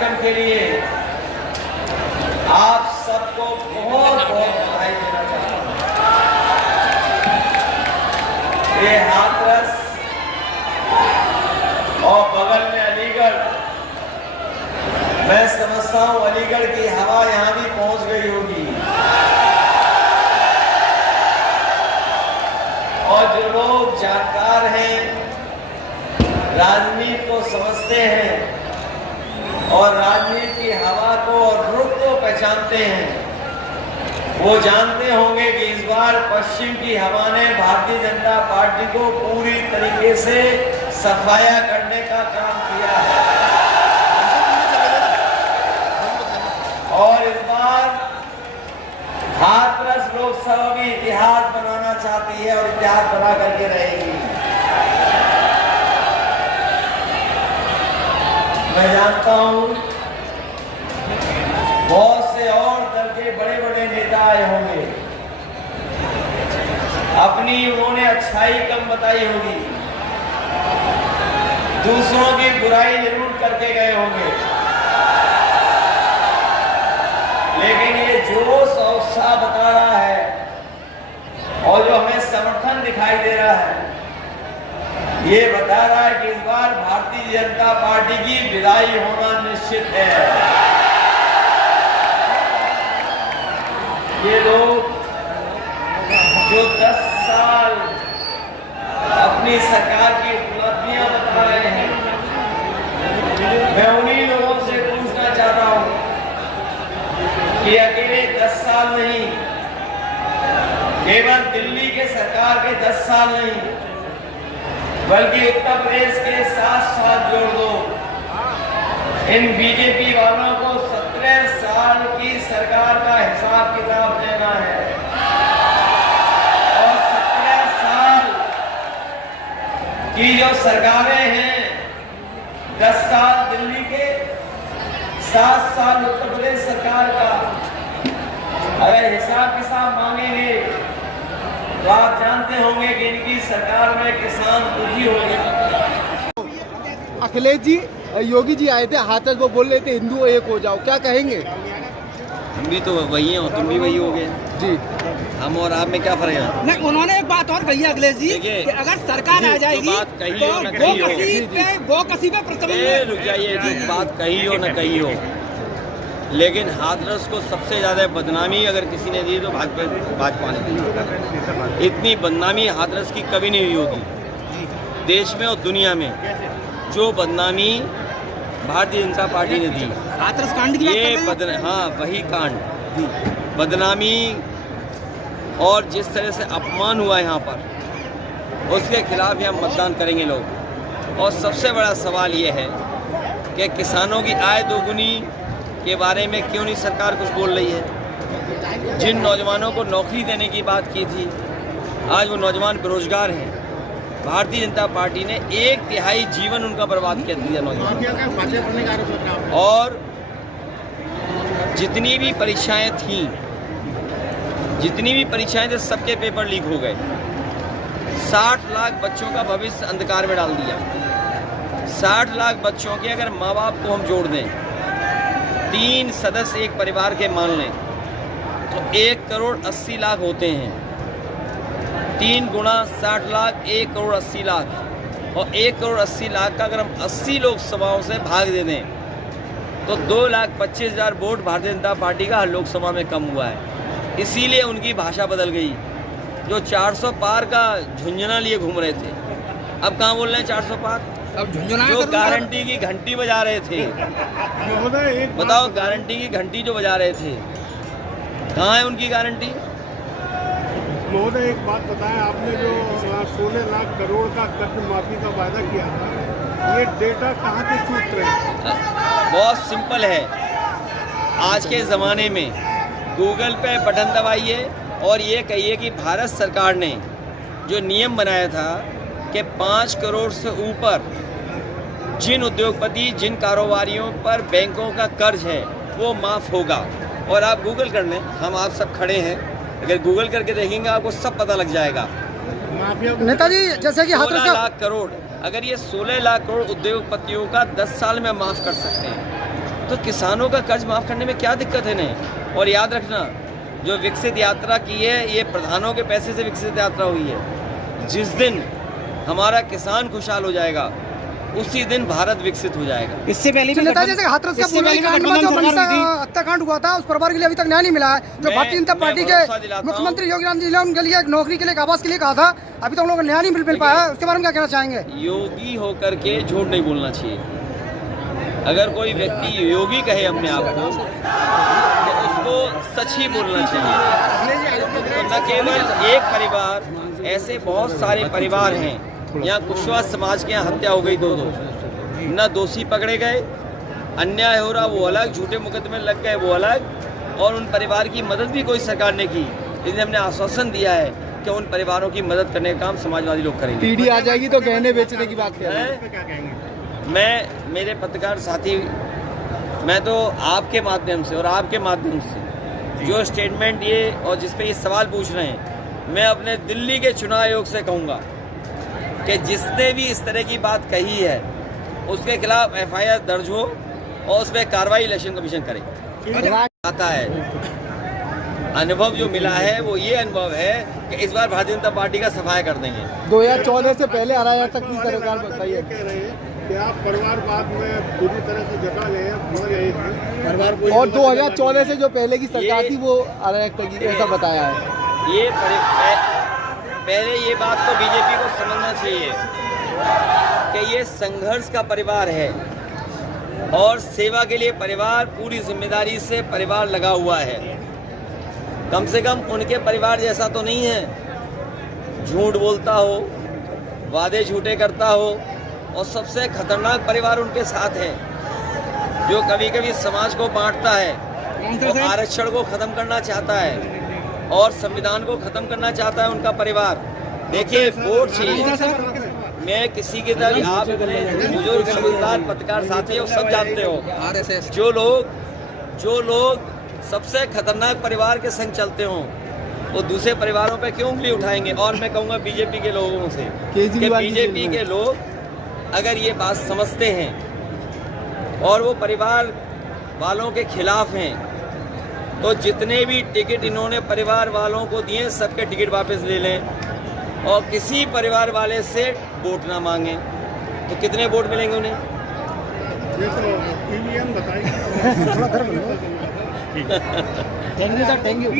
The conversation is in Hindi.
कार्यक्रम के लिए आप सबको बहुत बहुत बधाई देना चाहता हूं। ये हाथरस और बगल में अलीगढ़, मैं समझता हूं अलीगढ़ की हवा यहां भी पहुंच गई होगी। और जो लोग जानकार हैं, राजनीति को समझते हैं और राजनीति की हवा को और रुख को पहचानते हैं, वो जानते होंगे कि इस बार पश्चिम की हवा ने भारतीय जनता पार्टी को पूरी तरीके से सफाया करने का काम किया है। और इस बार हाथरस लोकसभा भी इतिहास बनाना चाहती है और इतिहास बना करके रहेगी। मैं जानता हूं बहुत से और दल के बड़े बड़े नेता आए होंगे, अपनी उन्होंने अच्छाई कम बताई होगी, दूसरों की बुराई जरूर करके गए होंगे, लेकिन ये जोश और उत्साह बता रहा है और जो हमें समर्थन दिखाई दे रहा है, ये बता रहा है कि इस बार भारतीय जनता पार्टी की विदाई होना निश्चित है। ये लोग जो 10 साल अपनी सरकार की उपलब्धियां बता रहे हैं, मैं उन्हीं लोगों से पूछना चाहता हूं कि अकेले 10 साल नहीं, केवल दिल्ली के सरकार के 10 साल नहीं, बल्कि उत्तर प्रदेश के 7 साल जोड़ दो। इन बीजेपी वालों को 17 साल की सरकार का हिसाब किताब देना है और 17 साल की जो सरकारें हैं, 10 साल दिल्ली के, 7 साल उत्तर प्रदेश सरकार का, अगर हिसाब किताब मांगेंगे तो आप जानते होंगे कि इनकी सरकार में किसान दुखी हो गए। अखिलेश जी, योगी जी आए थे हाथरस, वो बोल रहे थे हिंदू एक हो जाओ, क्या कहेंगे? हम भी तो वही हैं और तुम भी वही हो गए जी। हम और आप में क्या फर्क है? नहीं, उन्होंने एक बात और कही अखिलेश जी कि अगर सरकार आ जाएगी बात कही तो हो न कही हो, वो कसी पे प्रतिबंध। रुक जाइए, बात कही हो न कही हो, लेकिन हाथरस को सबसे ज़्यादा बदनामी अगर किसी ने दी तो भाजपा ने दी। इतनी बदनामी हाथरस की कभी नहीं हुई होगी देश में और दुनिया में जो बदनामी भारतीय जनता पार्टी ने दी। हाथरस कांड की ये हाँ, वही कांड, बदनामी और जिस तरह से अपमान हुआ यहाँ पर, उसके खिलाफ ही हम मतदान करेंगे लोग। और सबसे बड़ा सवाल ये है कि किसानों की आय दोगुनी के बारे में क्यों नहीं सरकार कुछ बोल रही है? जिन नौजवानों को नौकरी देने की बात की थी, आज वो नौजवान बेरोजगार हैं। भारतीय जनता पार्टी ने 1/3 जीवन उनका बर्बाद कर दिया नौजवानों। और जितनी भी परीक्षाएं थीं, सबके पेपर लीक हो गए। 60 लाख बच्चों का भविष्य अंधकार में डाल दिया। 60 लाख बच्चों के अगर माँ बाप को हम जोड़ दें, 3 सदस्य एक परिवार के मान लें तो 1,80,00,000 होते हैं। 3 गुणा 60 लाख 1,80,00,000 और 1,80,00,000 का अगर हम 80 लोकसभाओं से भाग दे दें तो 2,25,000 वोट भारतीय जनता पार्टी का हर लोकसभा में कम हुआ है। इसीलिए उनकी भाषा बदल गई। जो 400 पार का झुंझुना लिए घूम रहे थे, अब कहाँ बोल रहे हैं 400 पार? अब झुंझुना जो गारंटी की घंटी बजा रहे थे, बताओ, गारंटी की घंटी जो बजा रहे थे, कहाँ है उनकी गारंटी? महोदय, एक बात बताएं, आपने जो 16 लाख करोड़ का कर्ज माफी का वायदा किया था, ये डेटा कहाँ के सूत्र है? बहुत सिंपल है। आज के ज़माने में गूगल पे बटन दबाइए और ये कहिए कि भारत सरकार ने जो नियम बनाया था कि 5 करोड़ से ऊपर जिन उद्योगपति, जिन कारोबारियों पर बैंकों का कर्ज है वो माफ़ होगा। और आप गूगल कर लें, हम आप सब खड़े हैं, अगर गूगल करके देखेंगे आपको सब पता लग जाएगा। नेताजी, जैसे कि 16 लाख करोड़, अगर ये 16 लाख करोड़ उद्योगपतियों का 10 साल में माफ़ कर सकते हैं तो किसानों का कर्ज माफ़ करने में क्या दिक्कत है इन्हें? और याद रखना, जो विकसित यात्रा की है ये प्रधानों के पैसे से विकसित यात्रा हुई है। जिस दिन हमारा किसान खुशहाल हो जाएगा उसी दिन भारत विकसित हो जाएगा। इससे पहले भी नेता जैसे हाथरस का पुलवामा कांड में जो मनीषा हत्याकांड हुआ था उस परिवार के लिए अभी तक न्याय नहीं मिला है। जो भारतीय जनता पार्टी के मुख्यमंत्री योगी आदित्यनाथ जी ने उनके लिए एक नौकरी के लिए एक आवास के लिए कहा था, अभी तक उन लोगों को न्याय नहीं मिल पाया है। उसके बारे में क्या कहना चाहेंगे? योगी होकर के झूठ नहीं बोलना चाहिए। अगर कोई व्यक्ति योगी कहे अपने आप को तो उसको सच ही बोलना चाहिए। तो न केवल एक परिवार, ऐसे बहुत सारे परिवार हैं यहाँ कुशवाहा समाज के यहाँ हत्या हो गई, दो न दोषी पकड़े गए, अन्याय हो रहा वो अलग, झूठे मुकदमे लग गए वो अलग, और उन परिवार की मदद भी कोई सरकार ने की। इसलिए हमने आश्वासन दिया है कि उन परिवारों की मदद करने का काम समाजवादी लोग करेंगे। पीढ़ी आ जाएगी तो गहने बेचने की बात कर रहे हैं। क्या कहेंगे? मैं, मेरे पत्रकार साथी, मैं तो आपके माध्यम से और आपके माध्यम से जो स्टेटमेंट ये और जिस पे ये सवाल पूछ रहे हैं, मैं अपने दिल्ली के चुनाव आयोग से कहूँगा कि जिसने भी इस तरह की बात कही है उसके खिलाफ FIR दर्ज हो और उस पर कार्रवाई इलेक्शन कमीशन करे। आता है अनुभव जो मिला है वो ये अनुभव है कि इस बार भारतीय जनता पार्टी का सफाया कर देंगे। 2014 से पहले अराजकता की सरकार बताइए। कह रहे हैं कि आप परिवारवाद में पूरी तरह से जता गए हैं और 2014 से जो पहले की सरकार थी वो अराजकता की ऐसा बताया है। ये पहले ये बात तो बीजेपी को समझना चाहिए कि ये संघर्ष का परिवार है और सेवा के लिए परिवार पूरी जिम्मेदारी से परिवार लगा हुआ है। कम से कम उनके परिवार जैसा तो नहीं है, झूठ बोलता हो, वादे झूठे करता हो, और सबसे खतरनाक परिवार उनके साथ है जो कभी कभी समाज को बांटता है, वो आरक्षण को खत्म करना चाहता है और संविधान को खत्म करना चाहता है उनका परिवार। देखिए वोट चाहिए। मैं किसी की तरह, आप इतने बुजुर्ग समझदार पत्रकार साथी हो, सब जानते हो, जो लोग सबसे खतरनाक परिवार के संग चलते हों वो दूसरे परिवारों पे क्यों उंगली उठाएंगे। और मैं कहूँगा बीजेपी के लोगों से कि बीजेपी के लोग अगर ये बात समझते हैं और वो परिवार वालों के खिलाफ हैं तो जितने भी टिकट इन्होंने परिवार वालों को दिए सबके टिकट वापस ले लें और किसी परिवार वाले से वोट ना मांगे। तो कितने वोट मिलेंगे उन्हें? ये तो EVM बताइए। Thank you sir, thank you.